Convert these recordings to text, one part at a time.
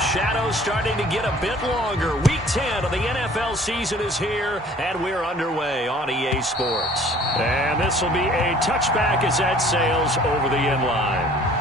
shadows starting to get a bit longer. Week 10 of the NFL season is here, and we're underway on EA Sports. And this will be a touchback as that sails over the end line.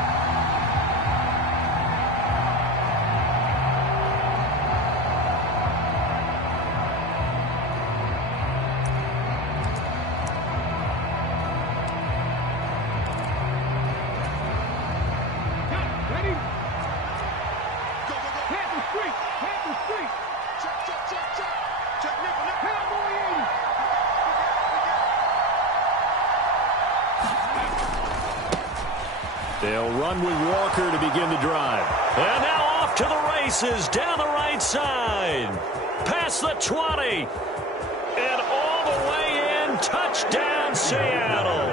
They'll run with Walker to begin the drive. And now off to the races down the right side. Past the 20. And all the way in. Touchdown, Seattle.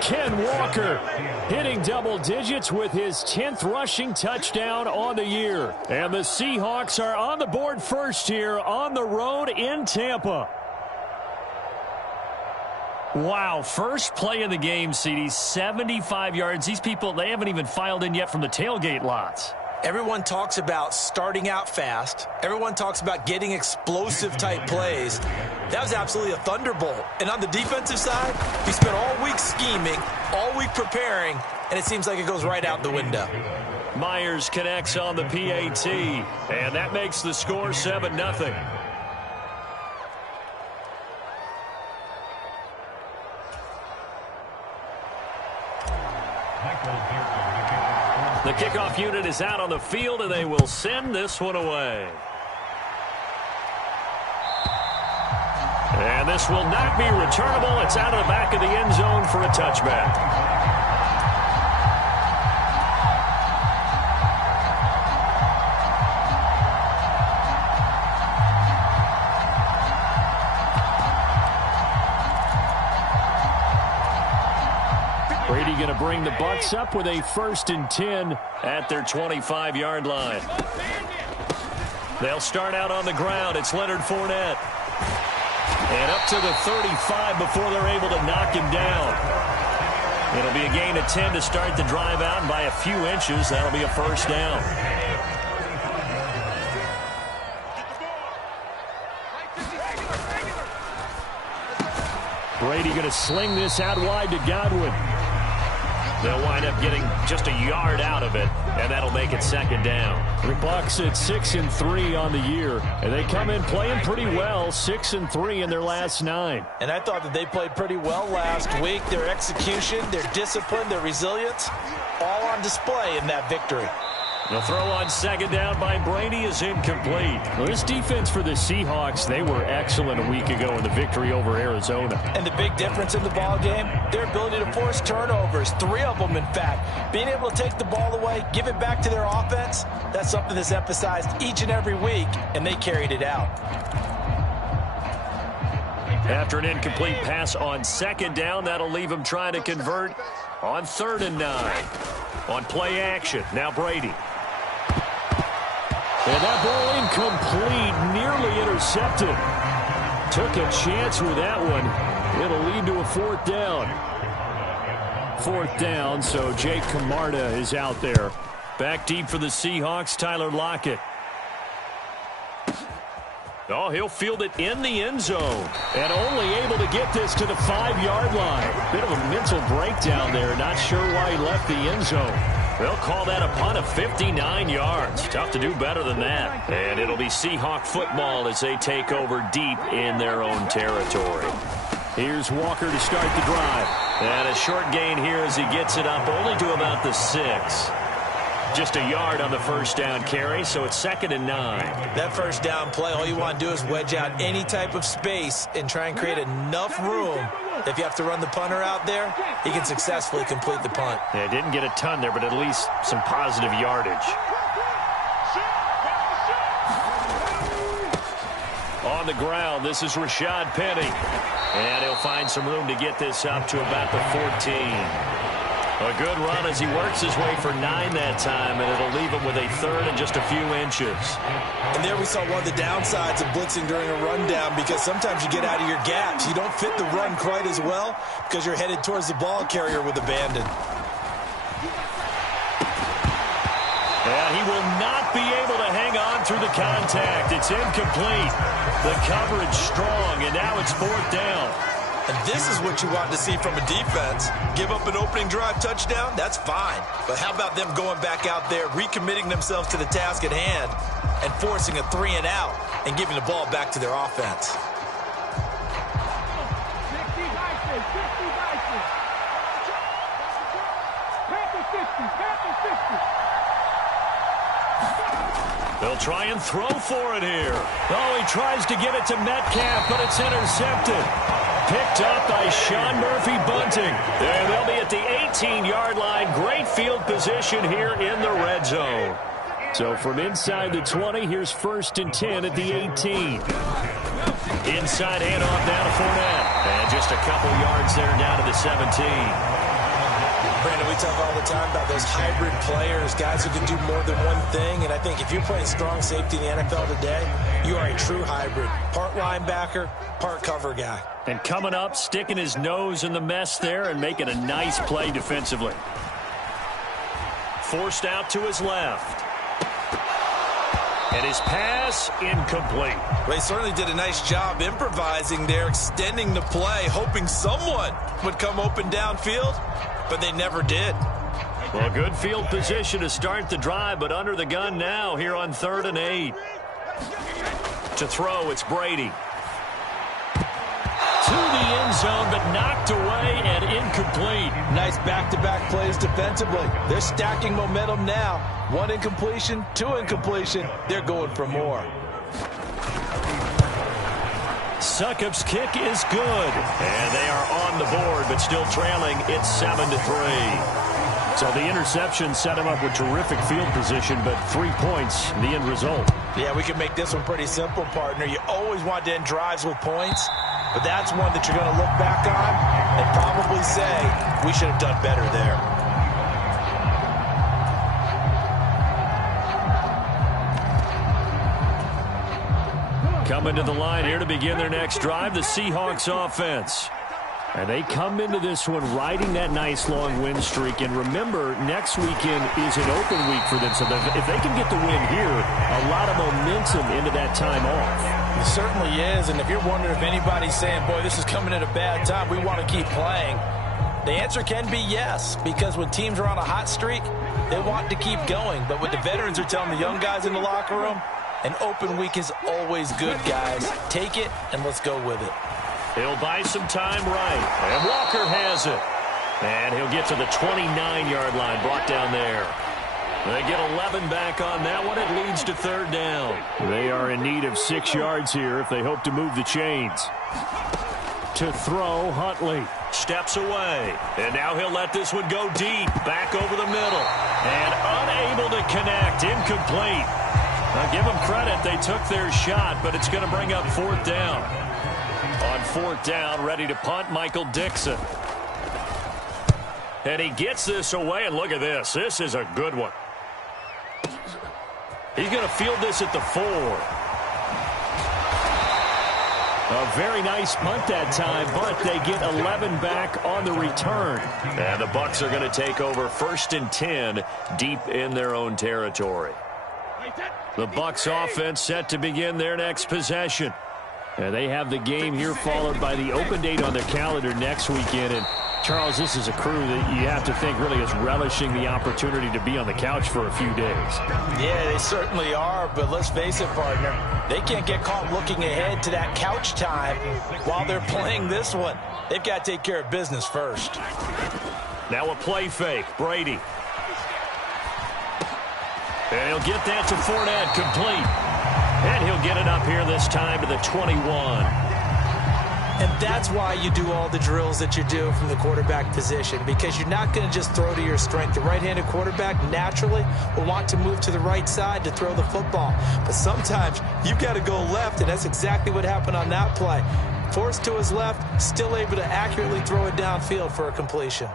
Ken Walker hitting double digits with his 10th rushing touchdown on the year. And the Seahawks are on the board first here on the road in Tampa. Wow, first play of the game, CD, 75 yards. These people, they haven't even filed in yet from the tailgate lots. Everyone talks about starting out fast. Everyone talks about getting explosive-type plays. That was absolutely a thunderbolt. And on the defensive side, he spent all week scheming, all week preparing, and it seems like it goes right out the window. Myers connects on the PAT, and that makes the score 7-0. The kickoff unit is out on the field, and they will send this one away. And this will not be returnable. It's out of the back of the end zone for a touchback. Brady going to bring the Bucs up with a 1st and 10 at their 25-yard line. They'll start out on the ground. It's Leonard Fournette. And up to the 35 before they're able to knock him down. It'll be a gain of 10 to start the drive out, and by a few inches, that'll be a 1st down. Brady going to sling this out wide to Godwin. They'll wind up getting just a yard out of it, and that'll make it 2nd down. The Bucs at 6-3 on the year, and they come in playing pretty well, 6-3 in their last 9. And I thought that they played pretty well last week. Their execution, their discipline, their resilience, all on display in that victory. The throw on 2nd down by Brady is incomplete. Well, this defense for the Seahawks, they were excellent a week ago in the victory over Arizona. And the big difference in the ball game, their ability to force turnovers, 3 of them in fact. Being able to take the ball away, give it back to their offense, that's something that's emphasized each and every week, and they carried it out. After an incomplete pass on 2nd down, that'll leave them trying to convert on 3rd and 9. On play action, now Brady. And that ball incomplete, nearly intercepted. Took a chance with that one. It'll lead to a 4th down. 4th down, so Jake Camarda is out there. Back deep for the Seahawks, Tyler Lockett. Oh, he'll field it in the end zone. And only able to get this to the 5-yard line. Bit of a mental breakdown there. Not sure why he left the end zone. They'll call that a punt of 59 yards. Tough to do better than that. And it'll be Seahawk football as they take over deep in their own territory. Here's Walker to start the drive. And a short gain here as he gets it up only to about the 6. Just a yard on the 1st down carry, so it's 2nd and 9. That 1st down play, all you want to do is wedge out any type of space and try and create enough room. If you have to run the punter out there, he can successfully complete the punt. Yeah, didn't get a ton there, but at least some positive yardage. On the ground, this is Rashad Penny. And he'll find some room to get this up to about the 14. A good run as he works his way for 9 that time, and it'll leave him with a 3rd and just a few inches. And there we saw one of the downsides of blitzing during a rundown, because sometimes you get out of your gaps. You don't fit the run quite as well because you're headed towards the ball carrier with abandon. And he will not be able the contact. It's incomplete. The coverage strong, and now it's 4th down. And this is what you want to see from a defense. Give up an opening drive touchdown, that's fine. But how about them going back out there, recommitting themselves to the task at hand, and forcing a 3-and-out and giving the ball back to their offense? They'll try and throw for it here. Oh, he tries to get it to Metcalf, but it's intercepted. Picked up by Sean Murphy-Bunting. And they'll be at the 18-yard line. Great field position here in the red zone. So from inside the 20, here's 1st and 10 at the 18. Inside handoff down to Fournette. And just a couple yards there down to the 17. Brandon, we talk all the time about those hybrid players, guys who can do more than one thing. And I think if you're playing strong safety in the NFL today, you are a true hybrid. Part linebacker, part cover guy. And coming up, sticking his nose in the mess there and making a nice play defensively. Forced out to his left. And his pass incomplete. Well, he certainly did a nice job improvising there, extending the play, hoping someone would come open downfield, but they never did. Well, good field position to start the drive, but under the gun now here on 3rd and 8. To throw, it's Brady. To the end zone, but knocked away and incomplete. Nice back-to-back plays defensively. They're stacking momentum now. 1 incompletion, 2 incompletion. They're going for more. Succop's kick is good. And they are on the board, but still trailing. It's 7-3. So the interception set him up with terrific field position, but 3 points, the end result. Yeah, we can make this one pretty simple, partner. You always want to end drives with points, but that's one that you're going to look back on and probably say, we should have done better there. Coming to the line here to begin their next drive, the Seahawks offense. And they come into this one riding that nice long win streak. And remember, next weekend is an open week for them. So if they can get the win here, a lot of momentum into that time off. It certainly is. And if you're wondering if anybody's saying, boy, this is coming at a bad time, we want to keep playing, the answer can be yes. Because when teams are on a hot streak, they want to keep going. But what the veterans are telling the young guys in the locker room, an open week is always good, guys. Take it, and let's go with it. He'll buy some time right. And Walker has it. And he'll get to the 29-yard line, brought down there. They get 11 back on that one. It leads to 3rd down. They are in need of 6 yards here if they hope to move the chains. To throw, Huntley. Steps away. And now he'll let this one go deep. Back over the middle. And unable to connect. Incomplete. Now, give them credit. They took their shot, but it's going to bring up 4th down. On 4th down, ready to punt, Michael Dixon. And he gets this away, and look at this. This is a good one. He's going to field this at the 4. A very nice punt that time, but they get 11 back on the return. And the Bucs are going to take over 1st and 10 deep in their own territory. The Bucs offense set to begin their next possession. And they have the game here followed by the open date on their calendar next weekend. And, Charles, this is a crew that you have to think really is relishing the opportunity to be on the couch for a few days. Yeah, they certainly are. But let's face it, partner, they can't get caught looking ahead to that couch time while they're playing this one. They've got to take care of business first. Now a play fake. Brady. And he'll get that to Fournette, complete. And he'll get it up here this time to the 21. And that's why you do all the drills that you do from the quarterback position, because you're not going to just throw to your strength. The right-handed quarterback naturally will want to move to the right side to throw the football. But sometimes you've got to go left, and that's exactly what happened on that play. Forced to his left, still able to accurately throw it downfield for a completion.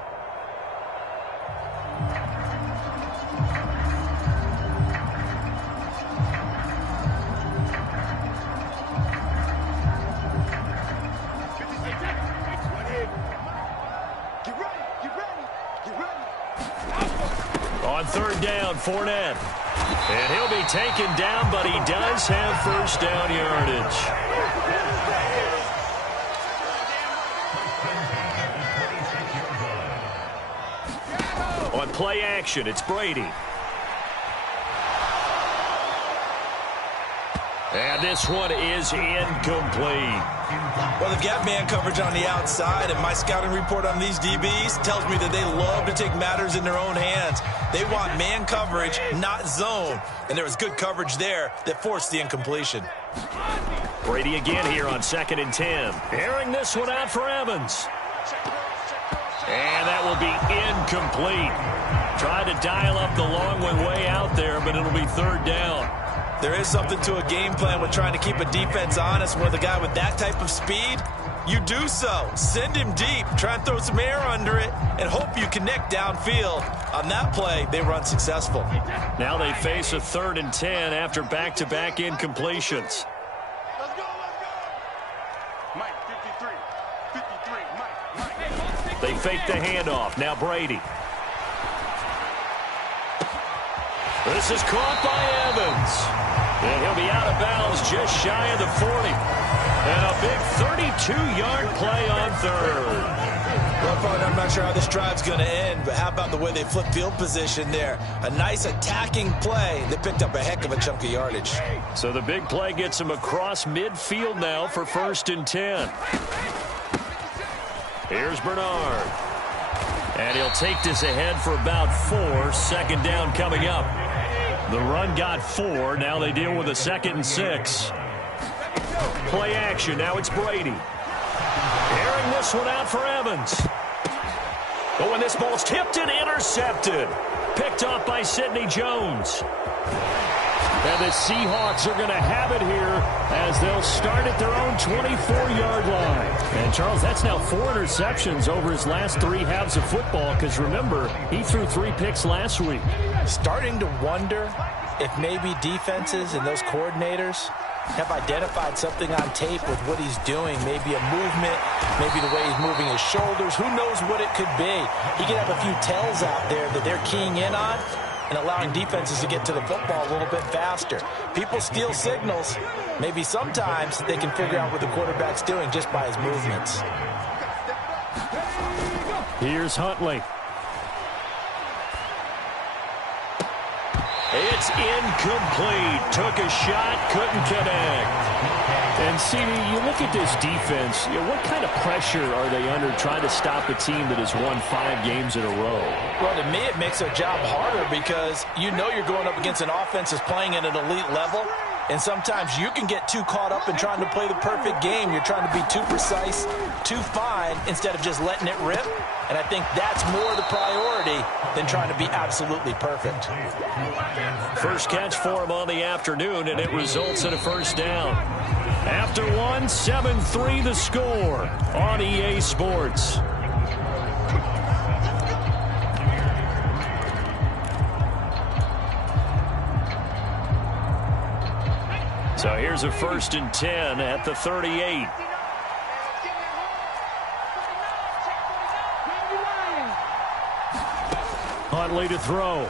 On 3rd down, Fournette. And he'll be taken down, but he does have first down yardage. On play action, it's Brady. And this one is incomplete. Well, they've got man coverage on the outside, and my scouting report on these DBs tells me that they love to take matters in their own hands. They want man coverage, not zone. And there was good coverage there that forced the incompletion. Brady again here on 2nd and 10. Airing this one out for Evans. And that will be incomplete. Tried to dial up the long one way out there, but it'll be 3rd down. There is something to a game plan with trying to keep a defense honest. With a guy with that type of speed, you do so. Send him deep, try and throw some air under it, and hope you connect downfield. On that play, they were unsuccessful. Now they face a 3rd and 10 after back-to-back incompletions. Let's go. Mike, 53, Mike. They fake the handoff. Now Brady. This is caught by Evans. And he'll be out of bounds just shy of the 40. And a big 32-yard play on 3rd. Well, partner, I'm not sure how this drive's going to end, but how about the way they flip field position there? A nice attacking play. They picked up a heck of a chunk of yardage. So the big play gets him across midfield now for 1st and 10. Here's Bernard. And he'll take this ahead for about 4. 2nd down coming up. The run got 4. Now they deal with a 2nd and 6. Play action. Now it's Brady. Airing this one out for Evans. Oh, and this ball's tipped and intercepted. Picked off by Sidney Jones. And the Seahawks are going to have it here as they'll start at their own 24-yard line. And, Charles, that's now 4 interceptions over his last 3 halves of football because, remember, he threw 3 picks last week. Starting to wonder if maybe defenses and those coordinators have identified something on tape with what he's doing. Maybe a movement, maybe the way he's moving his shoulders. Who knows what it could be? He could have a few tells out there that they're keying in on and allowing defenses to get to the football a little bit faster. People steal signals. Maybe sometimes they can figure out what the quarterback's doing just by his movements. Here's Huntley. It's incomplete. Took a shot, couldn't connect. And, CD, you look at this defense, what kind of pressure are they under trying to stop a team that has won 5 games in a row? Well, to me, it makes their job harder because you know you're going up against an offense that's playing at an elite level. And sometimes you can get too caught up in trying to play the perfect game. You're trying to be too precise, too fine, instead of just letting it rip. And I think that's more the priority than trying to be absolutely perfect. First catch for him on the afternoon, and it results in a 1st down. After 1, 7-3 the score on EA Sports. So here's a 1st and 10 at the 38. Huntley to throw.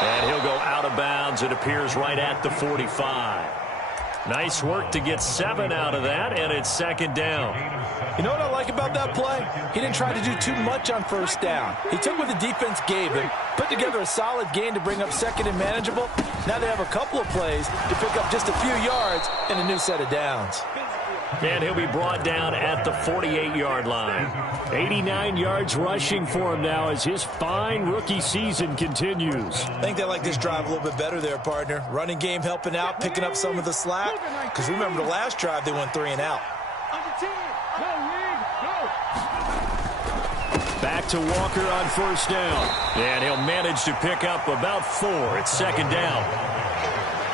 And he'll go out of bounds. It appears right at the 45. Nice work to get 7 out of that, and it's 2nd down. You know what I like about that play? He didn't try to do too much on 1st down. He took what the defense gave him, put together a solid gain to bring up 2nd and manageable. Now they have a couple of plays to pick up just a few yards and a new set of downs. And he'll be brought down at the 48-yard line. 89 yards rushing for him now as his fine rookie season continues. I think they like this drive a little bit better there, partner. Running game helping out, picking up some of the slack. Because remember the last drive, they went 3 and out. Back to Walker on 1st down. And he'll manage to pick up about 4. It's 2nd down.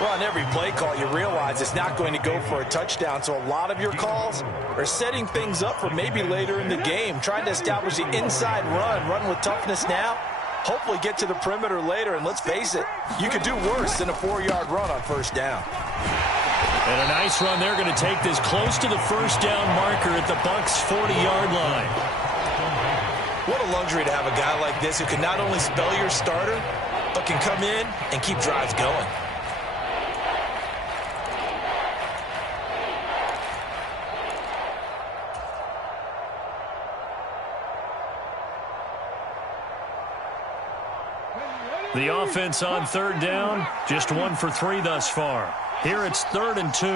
Well, on every play call, you realize it's not going to go for a touchdown. So a lot of your calls are setting things up for maybe later in the game, trying to establish the inside run with toughness now, hopefully get to the perimeter later. And let's face it, you could do worse than a 4-yard run on 1st down. And a nice run. They're going to take this close to the 1st down marker at the Bucs' 40-yard line. What a luxury to have a guy like this who can not only spell your starter, but can come in and keep drives going. The offense on third down, just 1 for 3 thus far. Here it's 3rd and 2.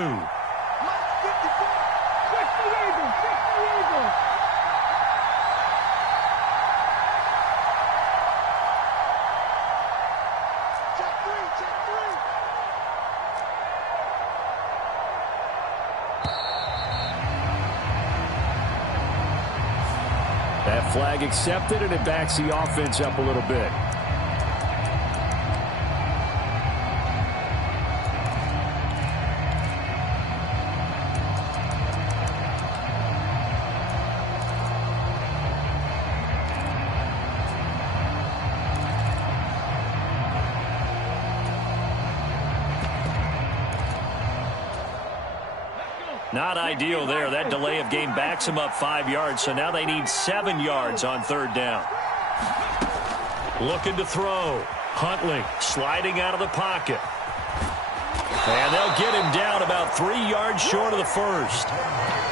That flag accepted, and it backs the offense up a little bit. Not ideal there. That delay of game backs them up 5 yards, so now they need 7 yards on third down. Looking to throw. Huntley sliding out of the pocket. And they'll get him down about 3 yards short of the first.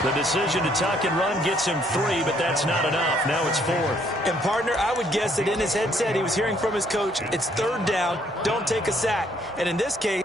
The decision to tuck and run gets him 3, but that's not enough. Now it's 4th. And, partner, I would guess that in his headset he was hearing from his coach, it's 3rd down, don't take a sack. And in this case,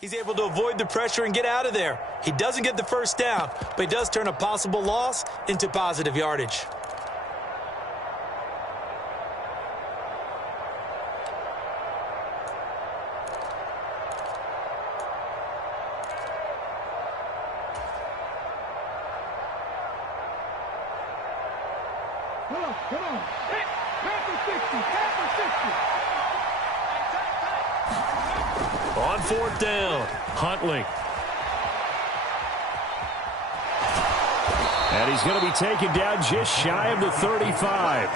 he's able to avoid the pressure and get out of there. He doesn't get the first down, but he does turn a possible loss into positive yardage. Come on. Panther 60, Panther 60. On 4th down, Huntley. And he's going to be taken down just shy of the 35.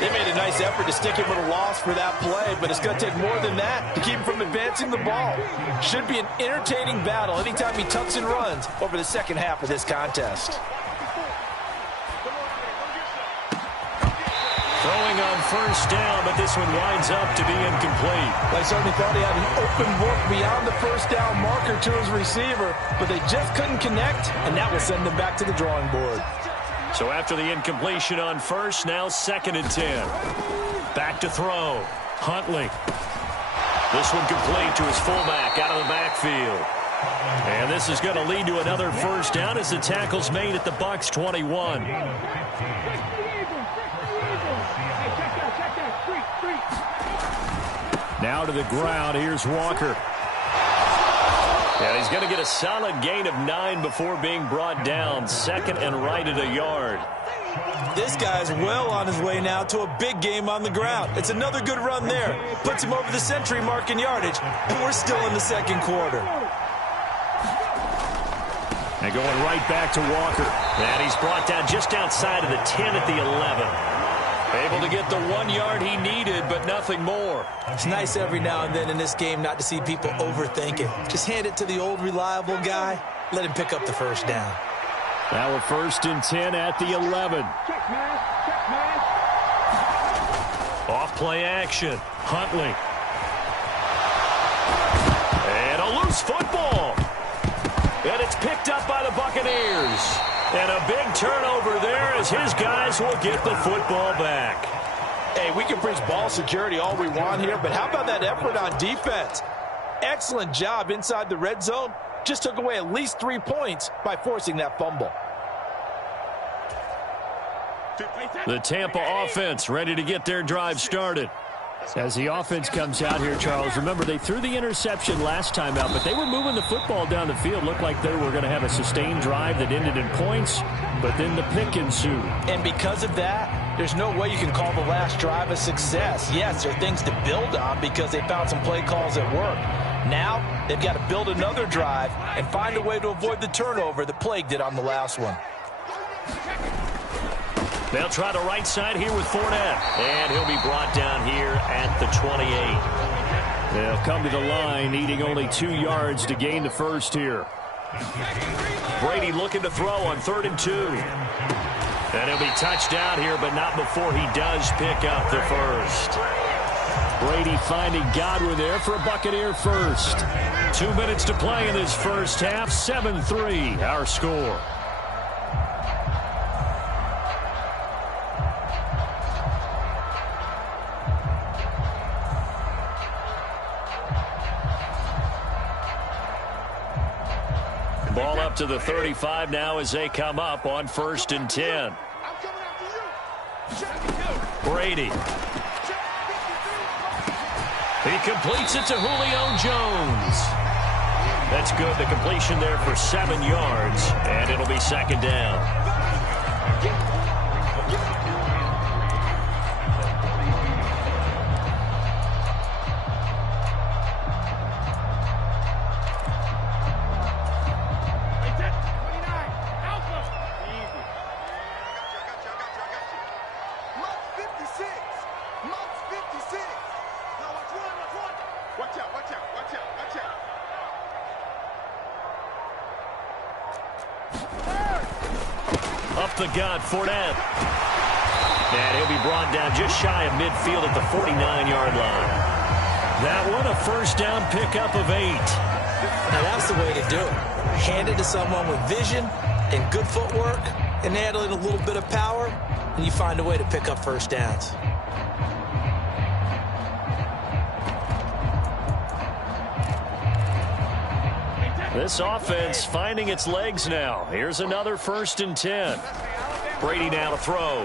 They made a nice effort to stick him with a loss for that play, but it's going to take more than that to keep him from advancing the ball. Should be an entertaining battle anytime he tucks and runs over the second half of this contest. Throwing on 1st down, but this one winds up to be incomplete. They certainly thought he had an open look beyond the first down marker to his receiver, but they just couldn't connect, and that will send them back to the drawing board. So after the incompletion on 1st, now 2nd and 10. Back to throw. Huntley. This one complete to his fullback out of the backfield. And this is going to lead to another 1st down as the tackle's made at the Bucs 21. Now to the ground. Here's Walker. And he's going to get a solid gain of 9 before being brought down. 2nd and right at a yard. This guy's well on his way now to a big game on the ground. It's another good run there. Puts him over the century mark in yardage. And we're still in the 2nd quarter. And going right back to Walker. And he's brought down just outside of the 10 at the 11. Able to get the 1 yard he needed, but nothing more. It's nice every now and then in this game not to see people overthink it. Just hand it to the old reliable guy. Let him pick up the 1st down. Now a 1st and 10 at the 11. Check man. Off play action. Huntley. And a loose football. And it's picked up by the Buccaneers. And a big turnover there as his guys will get the football back. Hey, we can preach ball security all we want here, but how about that effort on defense? Excellent job inside the red zone. Just took away at least 3 points by forcing that fumble. The Tampa offense ready to get their drive started. As the offense comes out here, Charles, remember they threw the interception last time out, but they were moving the football down the field. Looked like they were going to have a sustained drive that ended in points, but then the pick ensued. And because of that, there's no way you can call the last drive a success. Yes, there are things to build on because they found some play calls that work. Now, they've got to build another drive and find a way to avoid the turnover that plagued it on the last one. They'll try the right side here with Fournette. And he'll be brought down here at the 28. They'll come to the line, needing only 2 yards to gain the first here. Brady looking to throw on 3rd and 2. And he'll be touched down here, but not before he does pick up the first. Brady finding Godwin there for a Buccaneer first. 2 minutes to play in this first half. 7-3, our score. Ball up to the 35 now as they come up on 1st and 10. Brady. He completes it to Julio Jones. That's good. The completion there for 7 yards, and it'll be 2nd down. Up the gut, Fournette. And he'll be brought down just shy of midfield at the 49-yard line. That one, a 1st down pickup of 8. Now that's the way to do it. Hand it to someone with vision and good footwork and add in a little bit of power, and you find a way to pick up 1st downs. This offense finding its legs now. Here's another 1st and 10. Brady now to throw.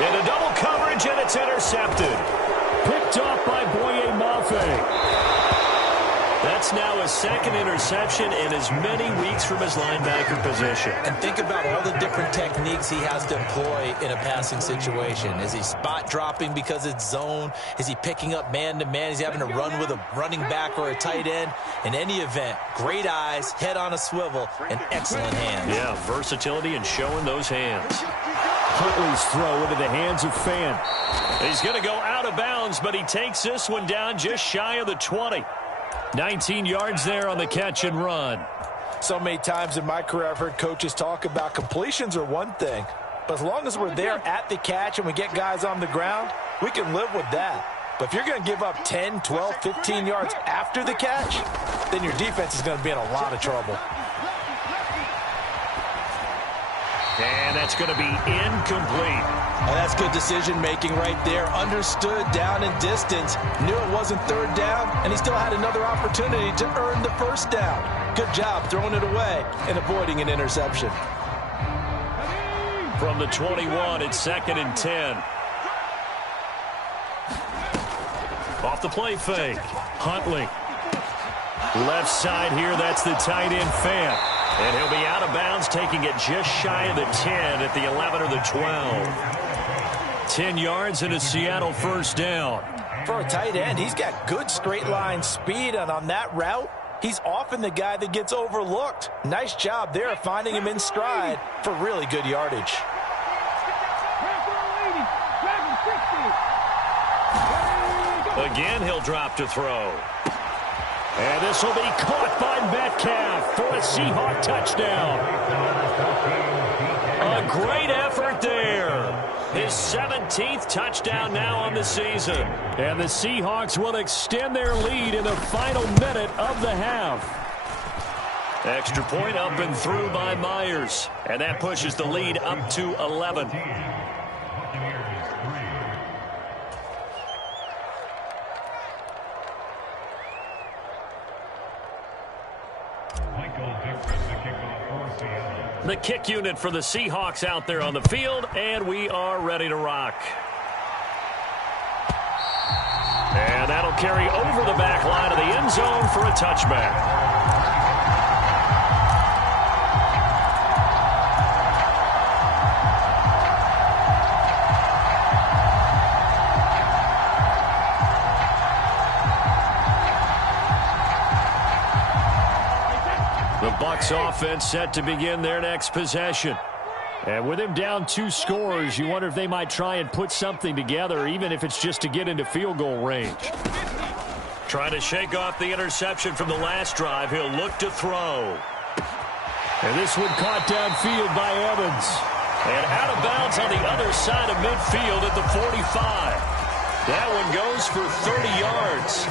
Into double coverage, and it's intercepted. Picked off by Boye Mafe. That's now his 2nd interception in as many weeks from his linebacker position. And think about all the different techniques he has to employ in a passing situation. Is he spot dropping because it's zone? Is he picking up man-to-man? Is he having to run with a running back or a tight end? In any event, great eyes, head on a swivel, and excellent hands. Yeah, versatility and showing those hands. Huntley's throw into the hands of Fan. He's going to go out of bounds, but he takes this one down just shy of the 20. 19 yards there on the catch and run. So many times in my career I've heard coaches talk about completions are one thing, but as long as we're there at the catch and we get guys on the ground, we can live with that. But if you're going to give up 10, 12, 15 yards after the catch, then your defense is going to be in a lot of trouble. And that's going to be incomplete. And that's good decision-making right there. Understood down and distance. Knew it wasn't 3rd down, and he still had another opportunity to earn the 1st down. Good job throwing it away and avoiding an interception. From the 21, it's 2nd and 10. Off the play fake. Huntley. Left side here, that's the tight end Fan. And he'll be out of bounds, taking it just shy of the 10 at the 11 or the 12. 10 yards and a Seattle 1st down. For a tight end, he's got good straight line speed, and on that route, he's often the guy that gets overlooked. Nice job there finding him in stride for really good yardage. Again, he'll drop to throw. And this will be caught by Metcalf for a Seahawk touchdown. A great effort there. His 17th touchdown now on the season. And the Seahawks will extend their lead in the final minute of the half. Extra point up and through by Myers. And that pushes the lead up to 11. The kick unit for the Seahawks out there on the field, and we are ready to rock. And that'll carry over the back line of the end zone for a touchback. The Bucs offense set to begin their next possession. And with him down 2 scores, you wonder if they might try and put something together, even if it's just to get into field goal range. Trying to shake off the interception from the last drive. He'll look to throw. And this one caught downfield by Evans. And out of bounds on the other side of midfield at the 45. That one goes for 30 yards.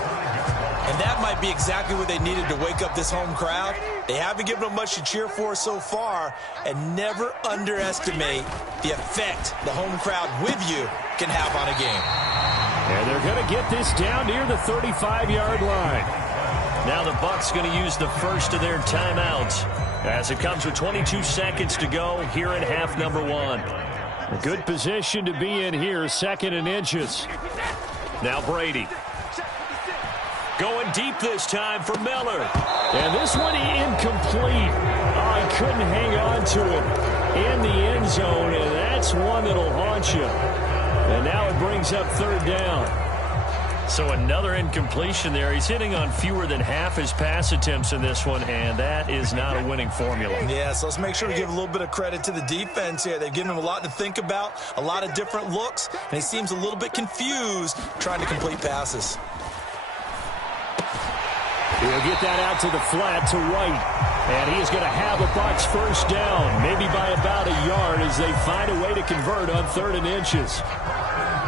And that might be exactly what they needed to wake up this home crowd. They haven't given them much to cheer for so far, and never underestimate the effect the home crowd with you can have on a game. And they're going to get this down near the 35-yard line. Now the Bucs going to use the first of their timeouts as it comes with 22 seconds to go here in half number 1. A good position to be in here, 2nd and inches. Now Brady. Going deep this time for Miller. And this one incomplete. Oh, he couldn't hang on to it in the end zone, and that's one that'll haunt you. And now it brings up 3rd down. So another incompletion there. He's hitting on fewer than half his pass attempts in this one, and that is not a winning formula. Yeah, so let's make sure we give a little bit of credit to the defense here. They've given him a lot to think about, a lot of different looks, and he seems a little bit confused trying to complete passes. He'll get that out to the flat to White. And he is going to have a Bucs first down, maybe by about a yard as they find a way to convert on 3rd and inches.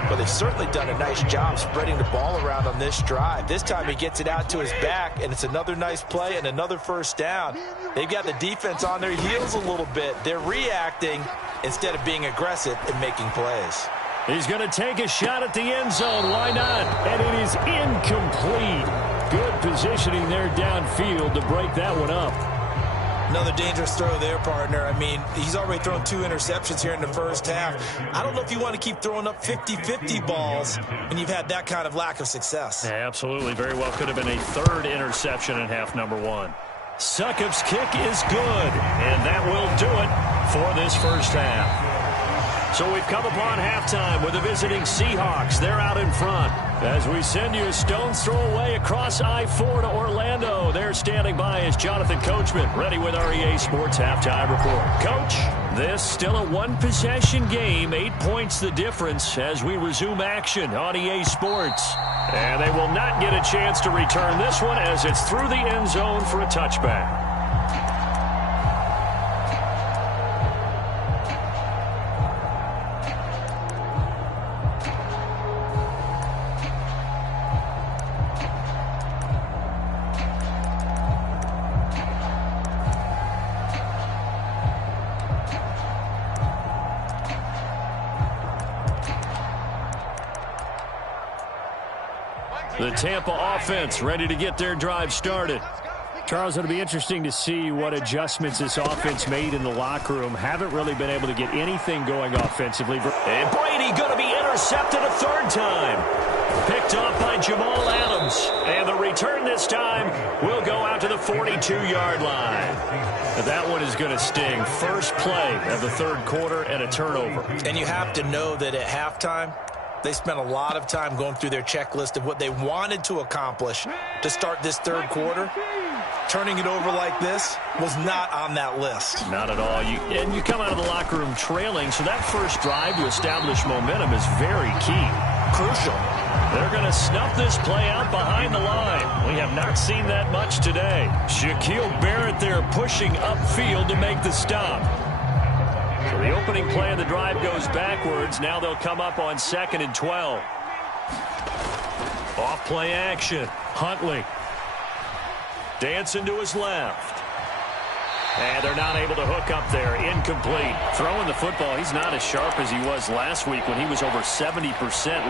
But they've certainly done a nice job spreading the ball around on this drive. This time he gets it out to his back, and it's another nice play and another first down. They've got the defense on their heels a little bit. They're reacting instead of being aggressive and making plays. He's going to take a shot at the end zone. Why not? And it is incomplete. Good positioning there downfield to break that one up. Another dangerous throw there, partner. I mean, he's already thrown 2 interceptions here in the first half. I don't know if you want to keep throwing up 50-50 balls when you've had that kind of lack of success. Yeah, absolutely. Very well could have been a 3rd interception in half number 1. Succop's kick is good, and that will do it for this first half. So we've come upon halftime with the visiting Seahawks. They're out in front. As we send you a stone's throw away across I-4 to Orlando. They're standing by as Jonathan Coachman, ready with our EA Sports Halftime Report. Coach, this still a 1-possession game. 8 points the difference as we resume action on EA Sports. And they will not get a chance to return this one as it's through the end zone for a touchback. The Tampa offense ready to get their drive started. Charles, it'll be interesting to see what adjustments this offense made in the locker room. Haven't really been able to get anything going offensively. And Brady going to be intercepted a 3rd time. Picked off by Jamal Adams. And the return this time will go out to the 42-yard line. That one is going to sting. First play of the 3rd quarter and a turnover. And you have to know that at halftime, they spent a lot of time going through their checklist of what they wanted to accomplish to start this 3rd quarter. Turning it over like this was not on that list. Not at all. You come out of the locker room trailing, so that first drive to establish momentum is very key. Crucial. They're going to snuff this play out behind the line. We have not seen that much today. Shaquille Barrett there pushing upfield to make the stop. So the opening play of the drive goes backwards. Now they'll come up on 2nd and 12. Off play action. Huntley. Dancing to his left. And they're not able to hook up there. Incomplete. Throwing the football, he's not as sharp as he was last week when he was over 70%.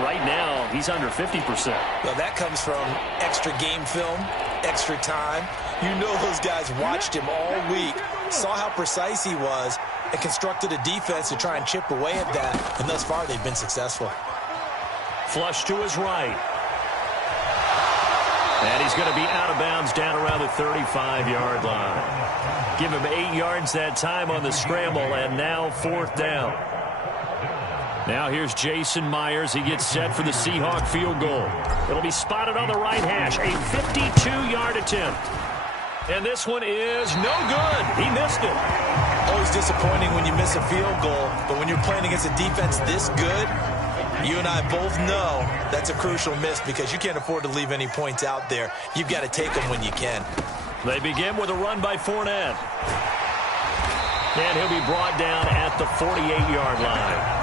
Right now, he's under 50%. Well, that comes from extra game film, extra time. You know those guys watched him all week saw how precise he was, and constructed a defense to try and chip away at that. And thus far, they've been successful. Flush to his right. And he's going to be out of bounds down around the 35-yard line. Give him 8 yards that time on the scramble, and now 4th down. Now here's Jason Myers. He gets set for the Seahawk field goal. It'll be spotted on the right hash, a 52-yard attempt. And this one is no good. He missed it. Always disappointing when you miss a field goal, but when you're playing against a defense this good, you and I both know that's a crucial miss because you can't afford to leave any points out there. You've got to take them when you can. They begin with a run by Fournette. And he'll be brought down at the 48-yard line.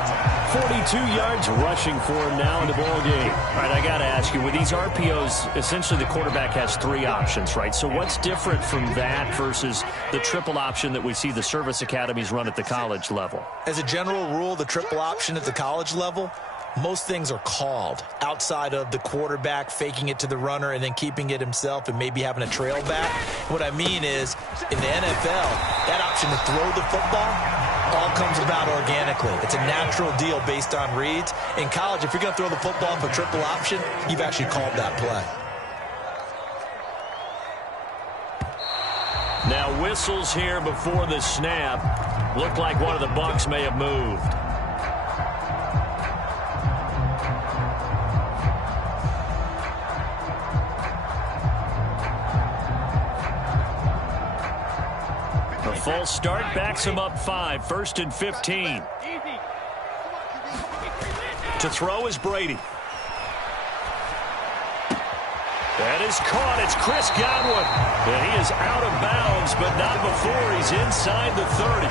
42 yards rushing for him now in the ball game. All right, I got to ask you, with these RPOs, essentially the quarterback has 3 options, right? So what's different from that versus the triple option that we see the service academies run at the college level? As a general rule, the triple option at the college level, most things are called outside of the quarterback faking it to the runner and then keeping it himself and maybe having a trail back. What I mean is, in the NFL, that option to throw the football all comes about organically. It's a natural deal based on reads. In college, if you're going to throw the football for triple option, you've actually called that play. Now whistles here before the snap. Looked like one of the Bucs may have moved. A false start backs him up 5. 1st and 15. To throw is Brady. That is caught. It's Chris Godwin. And he is out of bounds, but not before he's inside the 30.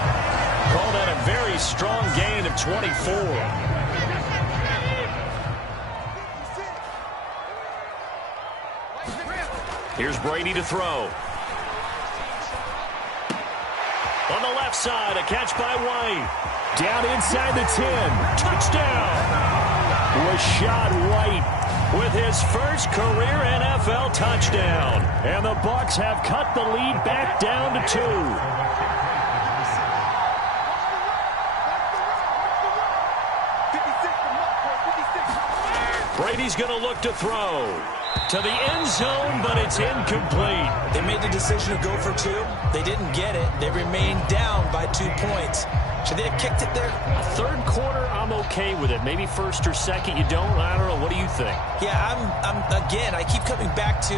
Call that a very strong gain of 24. Here's Brady to throw. On the left side, a catch by White. Down inside the 10. Touchdown! Rashad White with his first career NFL touchdown. And the Bucs have cut the lead back down to 2. Brady's going to look to throw. To the end zone, but it's incomplete. They made the decision to go for 2. They didn't get it. They remained down by 2 points. Should they have kicked it there? A 3rd quarter, I'm okay with it. Maybe 1st or 2nd, you don't? I don't know. What do you think? Yeah, again, I keep coming back to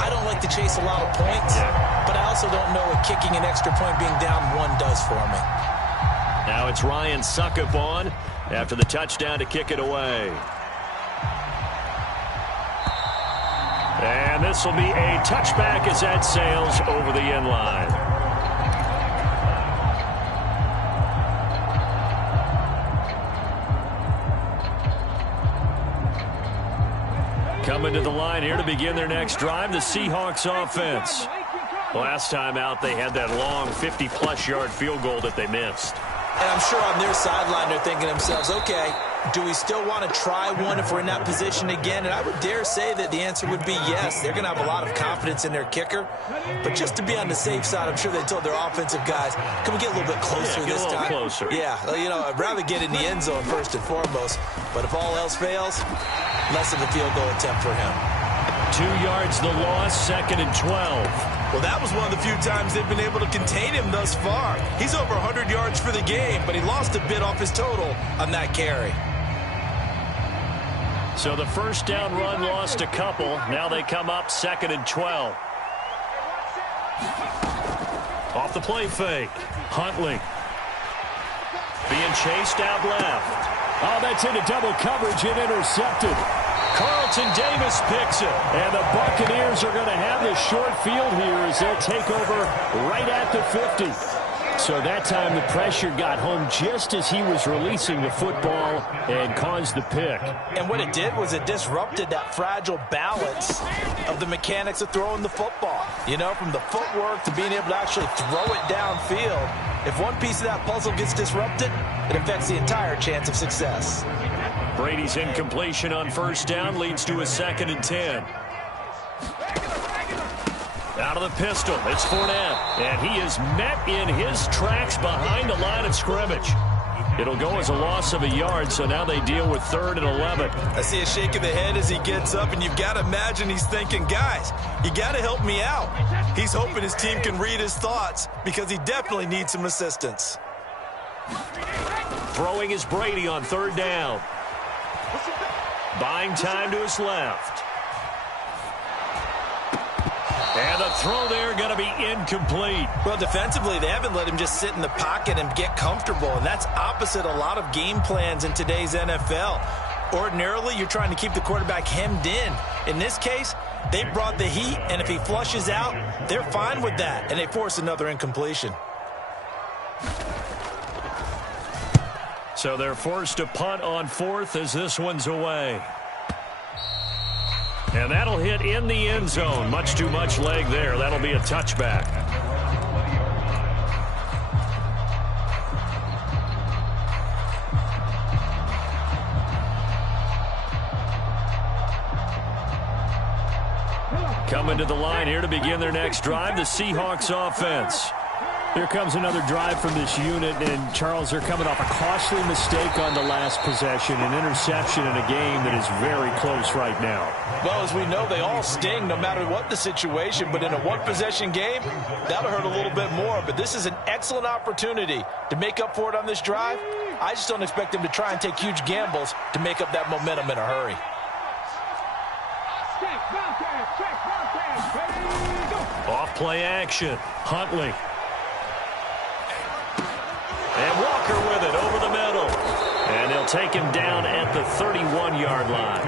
I don't like to chase a lot of points, but I also don't know what kicking an extra point being down 1 does for me. Now it's Ryan Suckup on after the touchdown to kick it away. And this will be a touchback as that sails over the end line. Coming to the line here to begin their next drive, the Seahawks offense. Last time out, they had that long 50-plus yard field goal that they missed. And I'm sure on their sideline they're thinking to themselves, okay, do we still want to try one if we're in that position again? And I would dare say that the answer would be yes. They're going to have a lot of confidence in their kicker. But just to be on the safe side, I'm sure they told their offensive guys, can we get a little bit closer this time? Closer. Yeah, you know, I'd rather get in the end zone first and foremost. But if all else fails, less of a field goal attempt for him. 2 yards the loss, 2nd and 12. Well, that was one of the few times they've been able to contain him thus far. He's over 100 yards for the game, but he lost a bit off his total on that carry. So the first down run lost a couple. Now they come up 2nd and 12. Off the play fake. Huntley. Being chased out left. Oh, that's into double coverage and intercepted. Carlton Davis picks it. And the Buccaneers are going to have the short field here as they'll take over right at the 50. So that time the pressure got home just as he was releasing the football and caused the pick. And what it did was it disrupted that fragile balance of the mechanics of throwing the football. You know, from the footwork to being able to actually throw it downfield. If one piece of that puzzle gets disrupted, it affects the entire chance of success. Brady's incompletion on 1st down leads to a 2nd and 10. Out of the pistol, it's Fournette. And he is met in his tracks behind the line of scrimmage. It'll go as a loss of a yard, so now they deal with 3rd and 11. I see a shake of the head as he gets up, and you've got to imagine he's thinking, guys, you got to help me out. He's hoping his team can read his thoughts because he definitely needs some assistance. Throwing is Brady on 3rd down. Buying time to his left. And the throw there going to be incomplete. Well, defensively, they haven't let him just sit in the pocket and get comfortable, and that's opposite a lot of game plans in today's NFL. Ordinarily, you're trying to keep the quarterback hemmed in. In this case, they brought the heat, and if he flushes out, they're fine with that, and they force another incompletion. So they're forced to punt on 4th as this one's away. And that'll hit in the end zone. Much too much leg there. That'll be a touchback. Coming to the line here to begin their next drive, the Seahawks offense. Here comes another drive from this unit, and Charles, they're coming off a costly mistake on the last possession, an interception in a game that is very close right now. Well, as we know, they all sting no matter what the situation, but in a one-possession game, that'll hurt a little bit more. But this is an excellent opportunity to make up for it on this drive. I just don't expect them to try and take huge gambles to make up that momentum in a hurry. Off play action. Huntley. And Walker with it over the middle. And they'll take him down at the 31-yard line.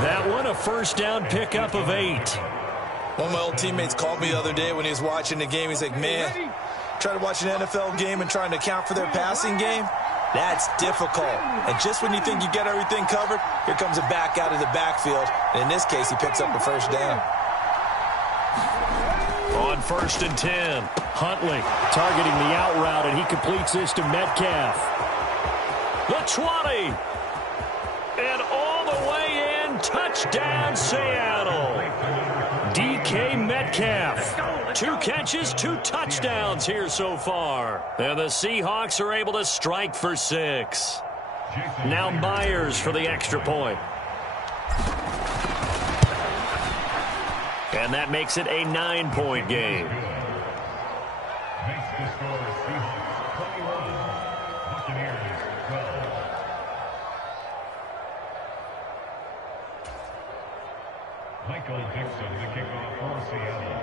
That one a first down pickup of 8. One of my old teammates called me the other day when he was watching the game. He's like, man, trying to watch an NFL game and trying to account for their passing game, that's difficult. And just when you think you get everything covered, here comes a back out of the backfield. And in this case, he picks up a first down. On 1st and 10, Huntley targeting the out route, and he completes this to Metcalf. The 20. And all the way in, touchdown Seattle. DK Metcalf. 2 catches, 2 touchdowns here so far. And the Seahawks are able to strike for 6. Now Myers for the extra point. And that makes it a 9-point game. Michael Dixon, the kickoff for Seattle.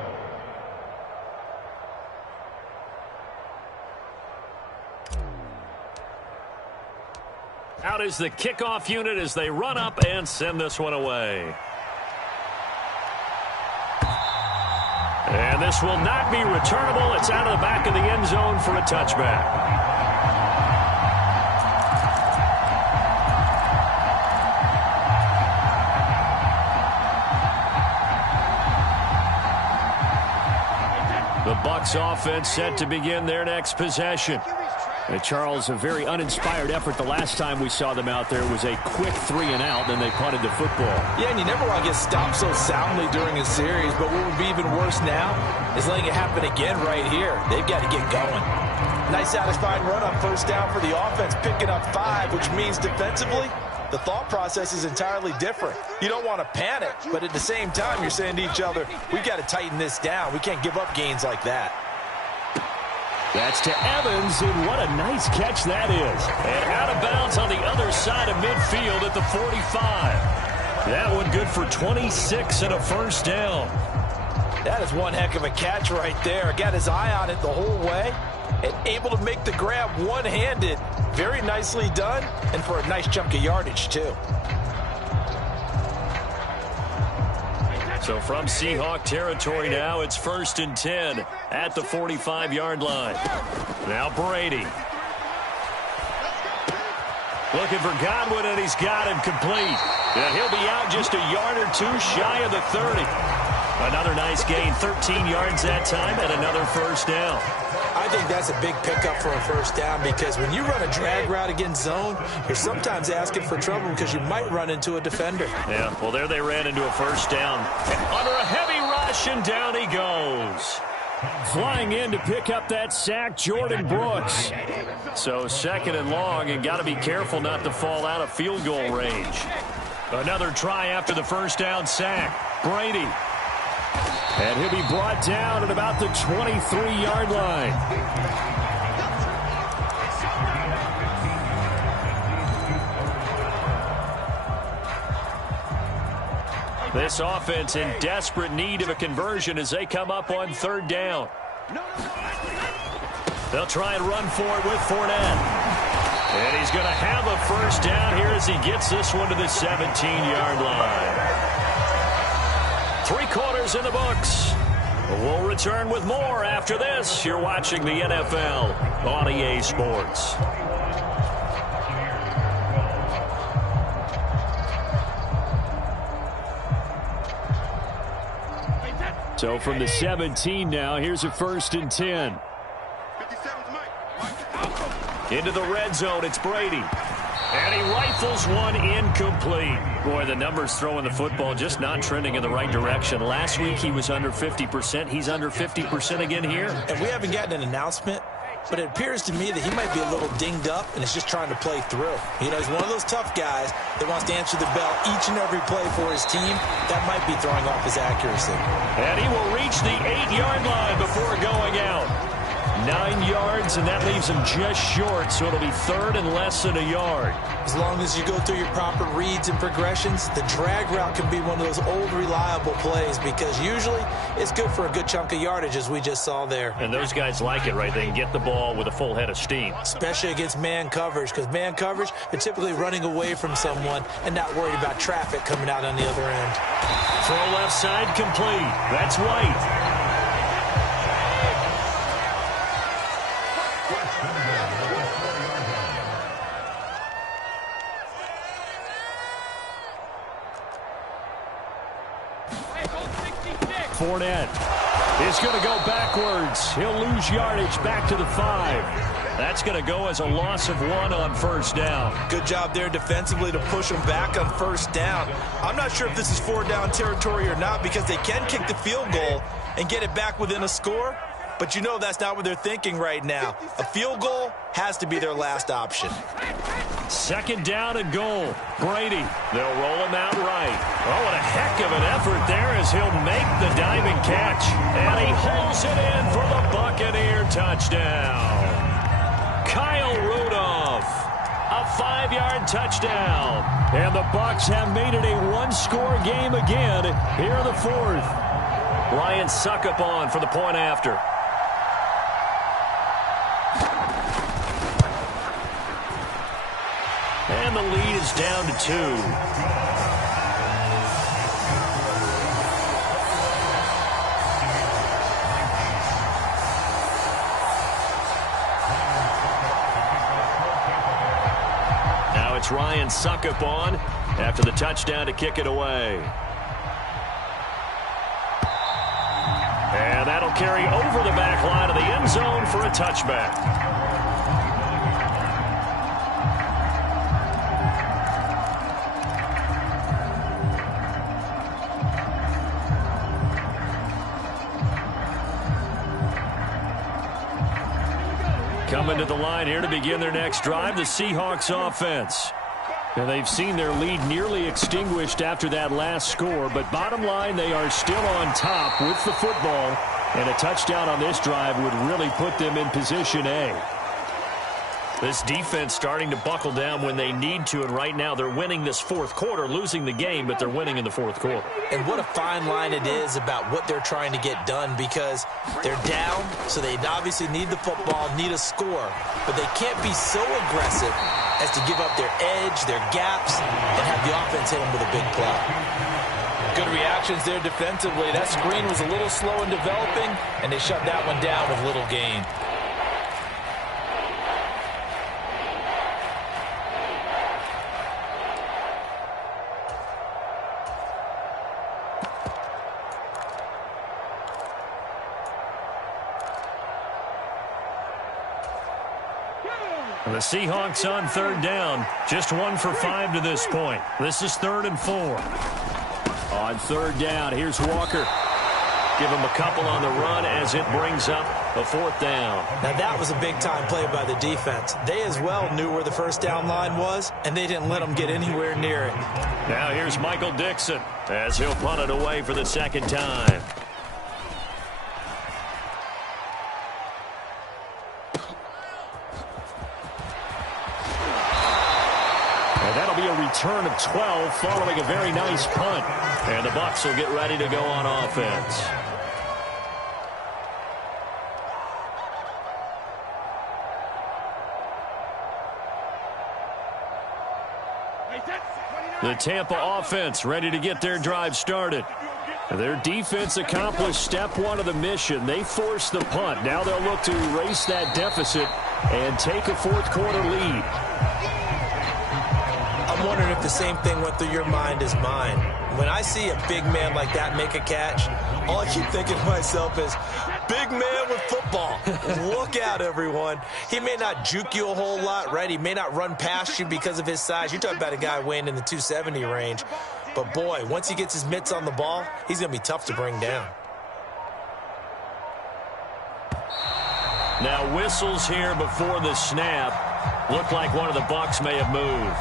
Out is the kickoff unit as they run up and send this one away. And this will not be returnable. It's out of the back of the end zone for a touchback. The Bucs offense set to begin their next possession. And Charles, a very uninspired effort. The last time we saw them out there was a quick 3 and out, then they punted the football. Yeah, and you never want to get stopped so soundly during a series, but what would be even worse now is letting it happen again right here. They've got to get going. Nice satisfying run on first down for the offense, picking up 5, which means defensively, the thought process is entirely different. You don't want to panic, but at the same time, you're saying to each other, we've got to tighten this down. We can't give up gains like that. That's to Evans, and what a nice catch that is. And out of bounds on the other side of midfield at the 45. That one good for 26 and a first down. That is one heck of a catch right there. Got his eye on it the whole way and able to make the grab one-handed. Very nicely done, and for a nice chunk of yardage, too. So from Seahawk territory now, it's 1st and 10 at the 45-yard line. Now Brady. Looking for Godwin, and he's got him complete. And he'll be out just a yard or 2 shy of the 30. Another nice gain, 13 yards that time, and another first down. I think that's a big pickup for a first down because when you run a drag route against zone, you're sometimes asking for trouble because you might run into a defender. Yeah, well, there they ran into a first down. And under a heavy rush, rush, and down he goes. Flying in to pick up that sack, Jordan Brooks. So 2nd and long, and got to be careful not to fall out of field goal range. Another try after the first down sack. Brady. And he'll be brought down at about the 23-yard line. This offense in desperate need of a conversion as they come up on 3rd down. They'll try and run for it with Fournette. And he's going to have a first down here as he gets this one to the 17-yard line. 3 quarters in the books. We'll return with more after this. You're watching the NFL on EA Sports. So from the 17 now, here's a 1st and 10. Into the red zone, it's Brady. And he rifles one incomplete. Boy, the numbers throwing the football just not trending in the right direction. Last week he was under 50%. He's under 50% again here. And we haven't gotten an announcement, but it appears to me that he might be a little dinged up and is just trying to play through. You know, he's one of those tough guys that wants to answer the bell each and every play for his team. That might be throwing off his accuracy. And he will reach the 8-yard line before going out. 9 yards, and that leaves him just short, so it'll be 3rd and less than a yard. As long as you go through your proper reads and progressions, the drag route can be one of those old reliable plays because usually it's good for a good chunk of yardage, as we just saw there. And those guys like it, right? They can get the ball with a full head of steam. Especially against man coverage, because man coverage, they're typically running away from someone and not worried about traffic coming out on the other end. Throw left side complete. That's White. Fournette is going to go backwards. He'll lose yardage back to the 5. That's going to go as a loss of 1 on 1st down. Good job there defensively to push them back on 1st down. I'm not sure if this is 4-down territory or not because they can kick the field goal and get it back within a score. But you know that's not what they're thinking right now. A field goal has to be their last option. 2nd down and goal. Brady. They'll roll him out right. Oh, what a heck of an effort there as he'll make the diving catch. And he holds it in for the Buccaneer touchdown. Kyle Rudolph. A 5-yard touchdown. And the Bucs have made it a 1-score game again here in the 4th. Ryan Suckup on for the point after. And the lead is down to 2. Now it's Ryan Suckup on after the touchdown to kick it away. And that'll carry over the back line of the end zone for a touchback. Coming to the line here to begin their next drive, the Seahawks offense. And they've seen their lead nearly extinguished after that last score, but bottom line, they are still on top with the football, and a touchdown on this drive would really put them in position A. This defense starting to buckle down when they need to, and right now they're winning this 4th quarter, losing the game, but they're winning in the 4th quarter. And what a fine line it is about what they're trying to get done because they're down, so they obviously need the football, need a score, but they can't be so aggressive as to give up their edge, their gaps, and have the offense hit them with a big play. Good reactions there defensively. That screen was a little slow in developing, and they shut that one down with little gain. The Seahawks on 3rd down. Just 1 for 5 to this point. This is 3rd and 4. On 3rd down, here's Walker. Give him a couple on the run as it brings up a 4th down. Now, that was a big-time play by the defense. They as well knew where the first down line was, and they didn't let them get anywhere near it. Now here's Michael Dixon as he'll punt it away for the 2nd time. And that'll be a return of 12 following a very nice punt. And the Bucs will get ready to go on offense. The Tampa offense ready to get their drive started. Their defense accomplished step 1 of the mission. They forced the punt. Now they'll look to erase that deficit and take a 4th quarter lead. I'm wondering if the same thing went through your mind as mine. When I see a big man like that make a catch, all I keep thinking to myself is, big man with football. Look out, everyone. He may not juke you a whole lot, right? He may not run past you because of his size. You're talking about a guy weighing in the 270 range. But, boy, once he gets his mitts on the ball, he's going to be tough to bring down. Now whistles here before the snap. Looked like one of the Bucs may have moved.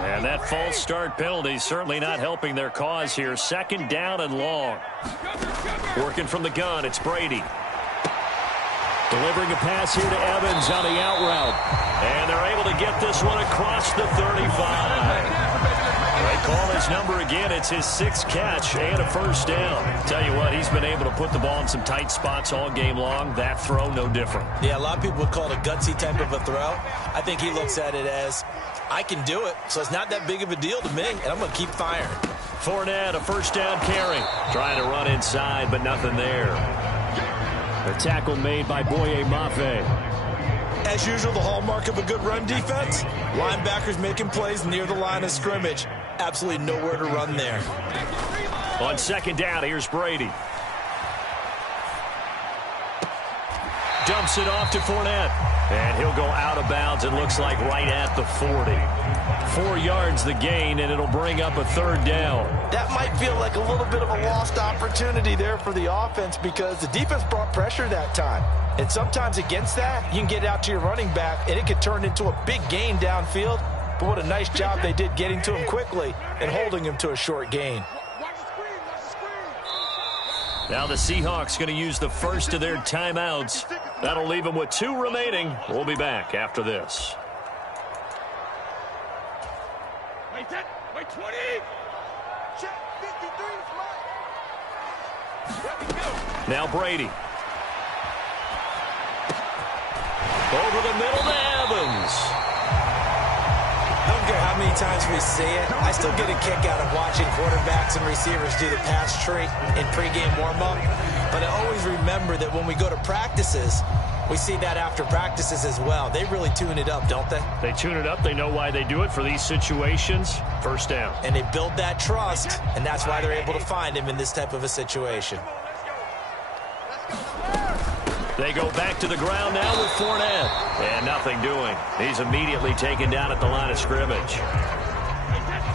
And that false start penalty certainly not helping their cause here. 2nd down and long. Working from the gun, it's Brady. Delivering a pass here to Evans on the out route. And they're able to get this one across the 35. They call his number again. It's his 6th catch and a 1st down. Tell you what, he's been able to put the ball in some tight spots all game long. That throw, no different. Yeah, a lot of people would call it a gutsy type of a throw. I think he looks at it as, I can do it, so it's not that big of a deal to me, and I'm going to keep firing. Fournette, a 1st down carry. Trying to run inside, but nothing there. The tackle made by Boye Mafe. As usual, the hallmark of a good run defense, linebackers making plays near the line of scrimmage. Absolutely nowhere to run there. On 2nd down, here's Brady. Dumps it off to Fournette. And he'll go out of bounds, it looks like right at the 40. 4 yards the gain, and it'll bring up a 3rd down. That might feel like a little bit of a lost opportunity there for the offense because the defense brought pressure that time. And sometimes against that, you can get out to your running back, and it could turn into a big gain downfield. But what a nice job they did getting to him quickly and holding him to a short gain. Now the Seahawks going to use the first of their timeouts. That'll leave them with 2 remaining. We'll be back after this. Wait 10, wait 20. Check 53 flat. There we go. Now Brady. Over the middle to Evans. I don't care how many times we see it. I still get a kick out of watching quarterbacks and receivers do the pass tree in pregame warm-up. But I always remember that when we go to practices, we see that after practices as well. They really tune it up, don't they? They tune it up. They know why they do it for these situations. 1st down. And they build that trust, and that's why they're able to find him in this type of a situation. They go back to the ground now with Fournette. And nothing doing. He's immediately taken down at the line of scrimmage.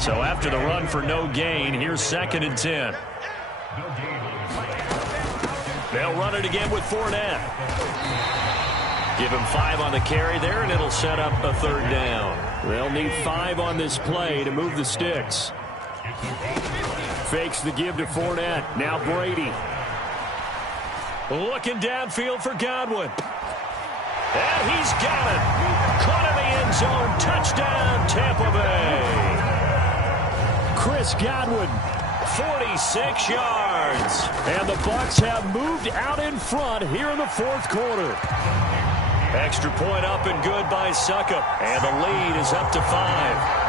So after the run for no gain, here's 2nd and 10. They'll run it again with Fournette. Give him 5 on the carry there, and it'll set up a 3rd down. They'll need 5 on this play to move the sticks. Fakes the give to Fournette. Now Brady. Looking downfield for Godwin. And he's got it. Caught in the end zone. Touchdown, Tampa Bay. Chris Godwin. 46 yards. And the Bucs have moved out in front here in the 4th quarter. Extra point up and good by Suckup. And the lead is up to 5.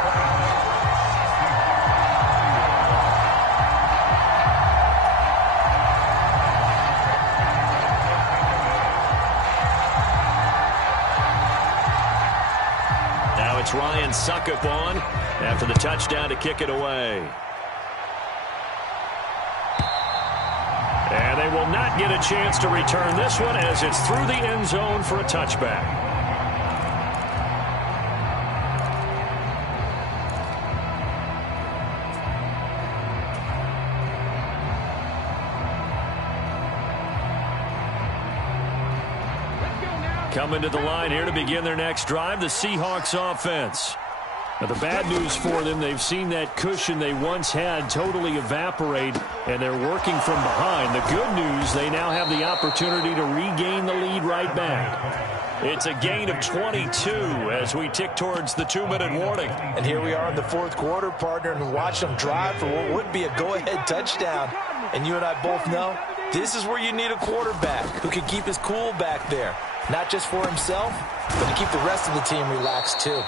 It's Ryan Suckup on after the touchdown to kick it away. And they will not get a chance to return this one as it's through the end zone for a touchback. Coming to the line here to begin their next drive, the Seahawks offense. Now, the bad news for them, they've seen that cushion they once had totally evaporate, and they're working from behind. The good news, they now have the opportunity to regain the lead right back. It's a gain of 22 as we tick towards the 2-minute warning. And here we are in the fourth quarter, partner, and watch them drive for what would be a go-ahead touchdown. And you and I both know this is where you need a quarterback who can keep his cool back there. Not just for himself, but to keep the rest of the team relaxed too.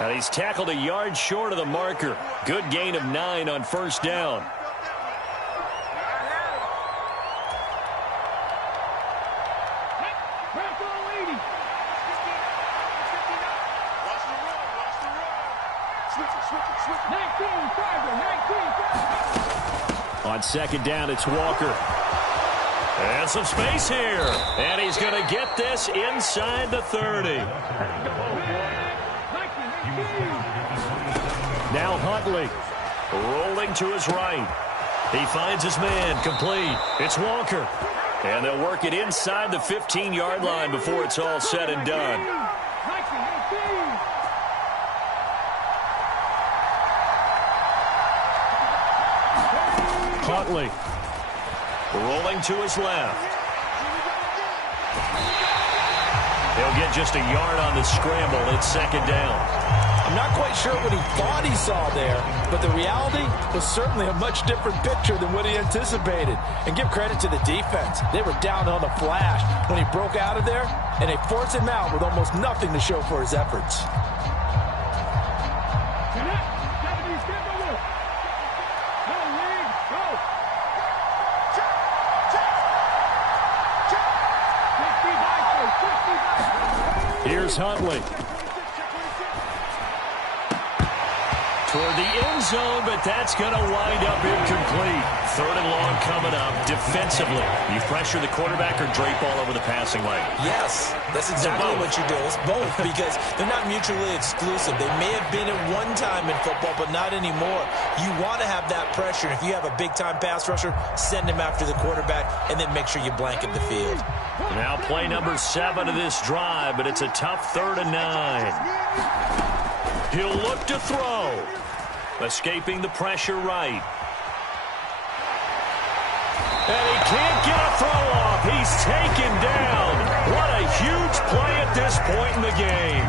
And he's tackled a yard short of the marker. Good gain of 9 on first down. On second down, it's Walker. And some space here. And he's going to get this inside the 30. Now Huntley rolling to his right. He finds his man complete. It's Walker. And they'll work it inside the 15-yard line before it's all said and done. Huntley rolling to his left. He'll get just a yard on the scramble. It's second down. I'm not quite sure what he thought he saw there, but the reality was certainly a much different picture than what he anticipated. And give credit to the defense. They were down on the flash when he broke out of there, and they forced him out with almost nothing to show for his efforts. Here's Huntley. Toward the end zone, but that's going to wind up incomplete. Third and long coming up defensively. You pressure the quarterback or drape all over the passing lane? Yes, that's exactly what you do. It's both because they're not mutually exclusive. They may have been at one time in football, but not anymore. You want to have that pressure. And if you have a big-time pass rusher, send him after the quarterback and then make sure you blanket the field. Now play number 7 of this drive, but it's a tough 3rd and 9. He'll look to throw. Escaping the pressure right. And he can't get a throw off. He's taken down. What a huge play at this point in the game.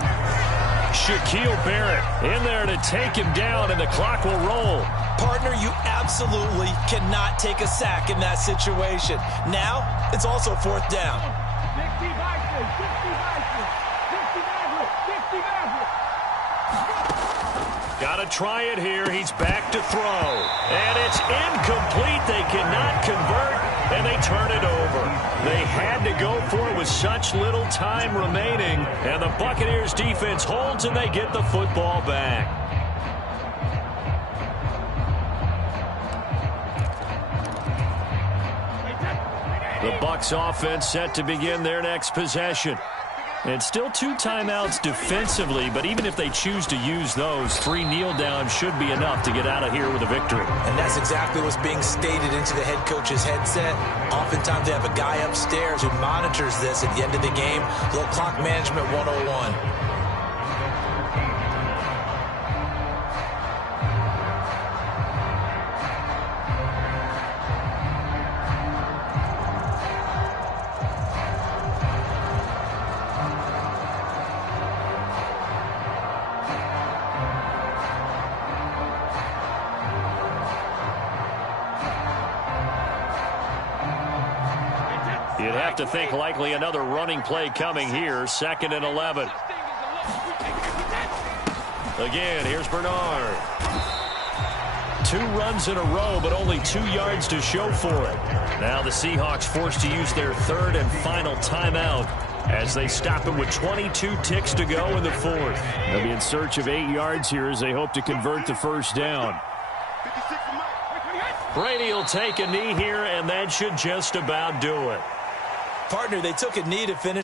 Shaquille Barrett in there to take him down, and the clock will roll. Partner, you absolutely cannot take a sack in that situation. Now, it's also 4th down. Got to try it here. He's back to throw. And it's incomplete. They cannot convert, and they turn it over. They had to go for it with such little time remaining, and the Buccaneers defense holds, and they get the football back. The Bucs offense set to begin their next possession. And still 2 timeouts defensively, but even if they choose to use those, 3 kneel downs should be enough to get out of here with a victory. And that's exactly what's being stated into the head coach's headset. Oftentimes they have a guy upstairs who monitors this at the end of the game. Little clock management 101. You'd have to think likely another running play coming here. 2nd and 11. Again, here's Bernard. 2 runs in a row, but only 2 yards to show for it. Now the Seahawks forced to use their 3rd and final timeout as they stop him with 22 ticks to go in the fourth. They'll be in search of 8 yards here as they hope to convert the first down. Brady will take a knee here, and that should just about do it. Partner, they took a knee to finish.